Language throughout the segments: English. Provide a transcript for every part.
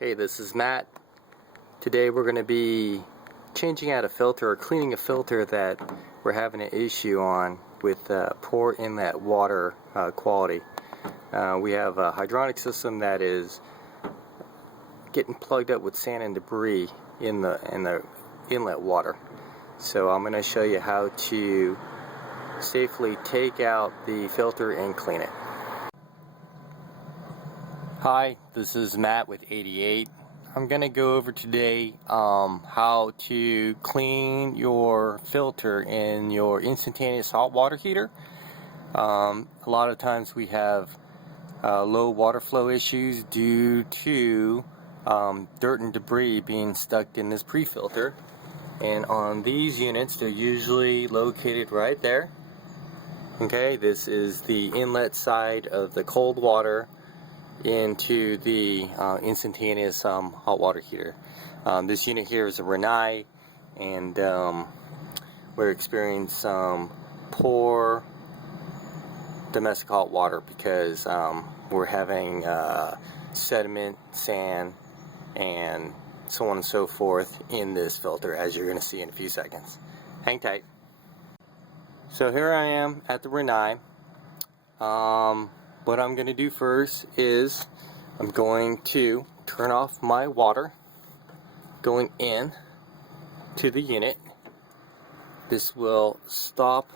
Hey, this is Matt. Today we're going to be changing out a filter or cleaning a filter that we're having an issue on with poor inlet water quality. We have a hydronic system that is getting plugged up with sand and debris in the inlet water. So I'm going to show you how to safely take out the filter and clean it. Hi, this is Matt with 88. I'm going to go over today how to clean your filter in your instantaneous hot water heater. A lot of times we have low water flow issues due to dirt and debris being stuck in this pre-filter. And on these units, they're usually located right there. Okay, this is the inlet side of the cold water into the instantaneous hot water heater. This unit here is a Rinnai, and we're experiencing some poor domestic hot water because we're having sediment, sand, and so on and so forth in this filter, as you're going to see in a few seconds. Hang tight. So here I am at the Rinnai. What I'm going to do first is I'm going to turn off my water going in to the unit. This will stop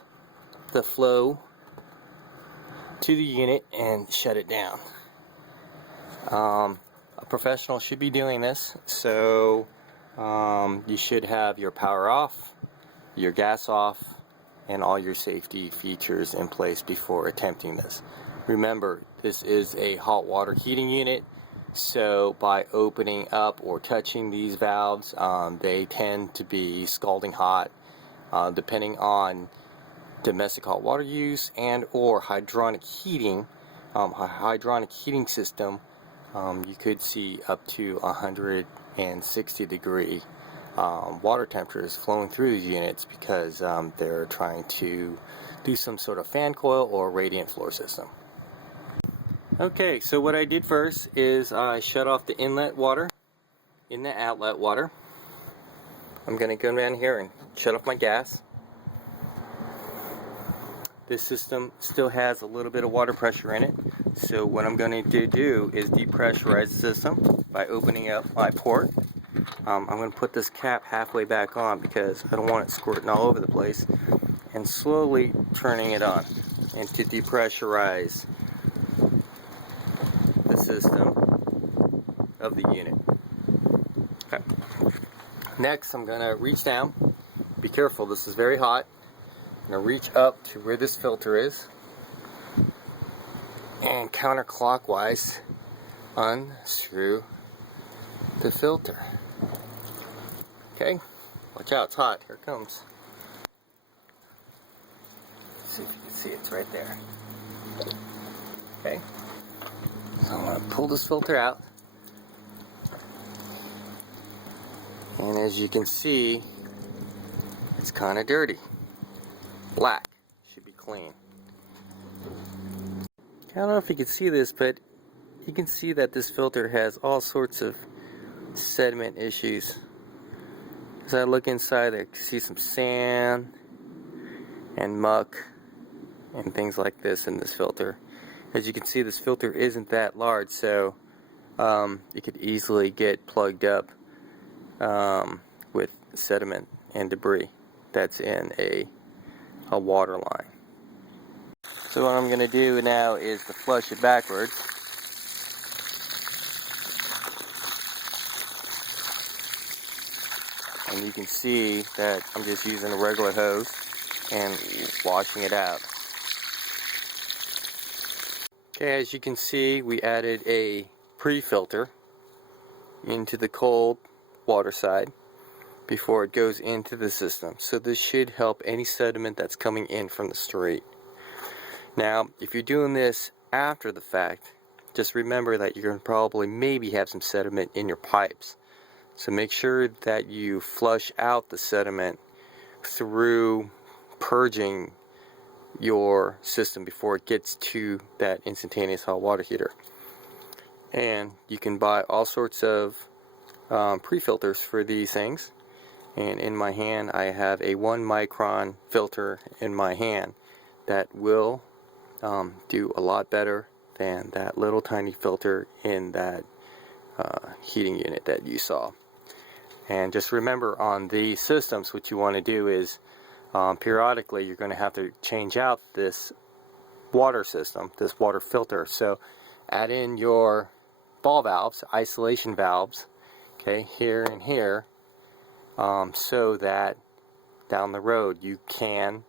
the flow to the unit and shut it down. A professional should be doing this, so you should have your power off, your gas off, and all your safety features in place before attempting this. Remember, this is a hot water heating unit, so by opening up or touching these valves, they tend to be scalding hot. Depending on domestic hot water use and or hydronic heating, hydronic heating system, you could see up to 160 degree water temperatures flowing through these units because they're trying to do some sort of fan coil or radiant floor system. Okay, so what I did first is I shut off the inlet water in the outlet water. I'm going to go down here and shut off my gas. This system still has a little bit of water pressure in it, so what I'm going to do is depressurize the system by opening up my port. I'm going to put this cap halfway back on because I don't want it squirting all over the place, and slowly turning it on and to depressurize the system of the unit. Okay. Next, I'm going to reach down. Be careful, this is very hot. I'm going to reach up to where this filter is and counterclockwise unscrew the filter. Okay, watch out, it's hot. Here it comes. Let's see if you can see it's right there. Okay. So I'm going to pull this filter out, and as you can see, it's kind of dirty. Black. Should be clean. I don't know if you can see this, but you can see that this filter has all sorts of sediment issues. As I look inside, I can see some sand and muck and things like this in this filter. As you can see, this filter isn't that large, so it could easily get plugged up with sediment and debris that's in a water line. So what I'm going to do now is to flush it backwards. And you can see that I'm just using a regular hose and washing it out. Okay, as you can see, we added a pre-filter into the cold water side before it goes into the system. So this should help any sediment that's coming in from the street. Now, if you're doing this after the fact, just remember that you're going to probably maybe have some sediment in your pipes. So make sure that you flush out the sediment through purging your system before it gets to that instantaneous hot water heater. And you can buy all sorts of pre-filters for these things. And in my hand I have a 1 micron filter in my hand that will do a lot better than that little tiny filter in that heating unit that you saw. And just remember, on these systems, what you want to do is periodically you're going to have to change out this water system, this water filter. So add in your ball valves, isolation valves, okay, here and here, so that down the road you can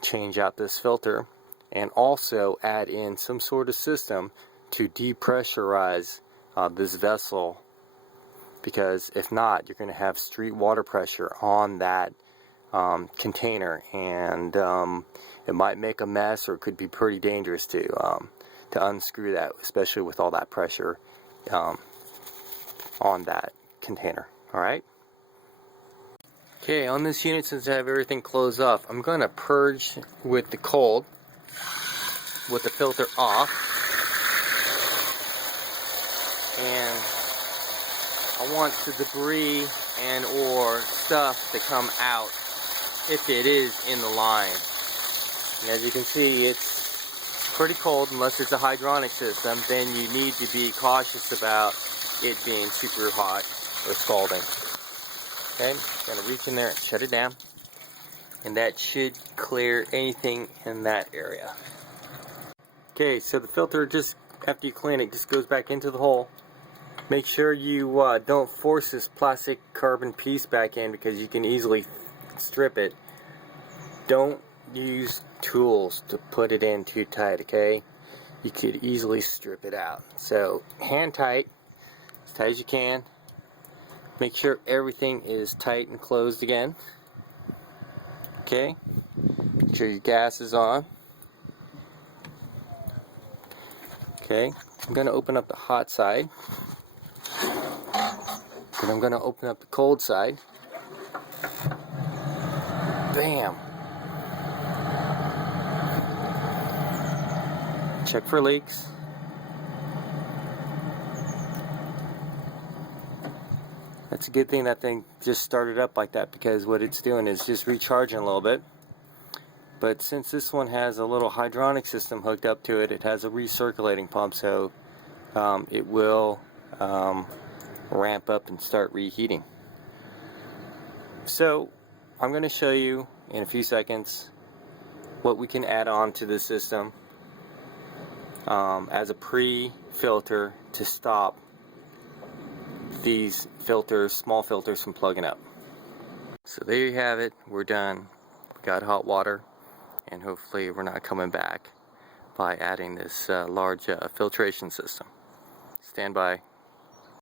change out this filter, and also add in some sort of system to depressurize this vessel, because if not, you're going to have street water pressure on that container, and it might make a mess, or it could be pretty dangerous to unscrew that, especially with all that pressure on that container. Alright? Okay, on this unit, since I have everything closed off, I'm going to purge with the cold, with the filter off, and I want the debris and or stuff to come out if it is in the line. And as you can see, it's pretty cold. Unless it's a hydronic system, then you need to be cautious about it being super hot or scalding. Okay, I'm going to reach in there and shut it down, and that should clear anything in that area. Okay, so the filter, just after you clean it, just goes back into the hole. Make sure you don't force this plastic carbon piece back in, because you can easily strip it. Don't use tools to put it in too tight, okay? You could easily strip it out. So hand tight, as tight as you can. Make sure everything is tight and closed again. Okay? Make sure your gas is on. Okay, I'm going to open up the hot side. And I'm going to open up the cold side. Bam! Check for leaks. That's a good thing that thing just started up like that, because what it's doing is just recharging a little bit. But since this one has a little hydronic system hooked up to it, it has a recirculating pump, so it will ramp up and start reheating. So I'm going to show you in a few seconds what we can add on to the system as a pre-filter to stop these filters, small filters, from plugging up. So there you have it. We're done. We got hot water, and hopefully we're not coming back by adding this large filtration system. Stand by.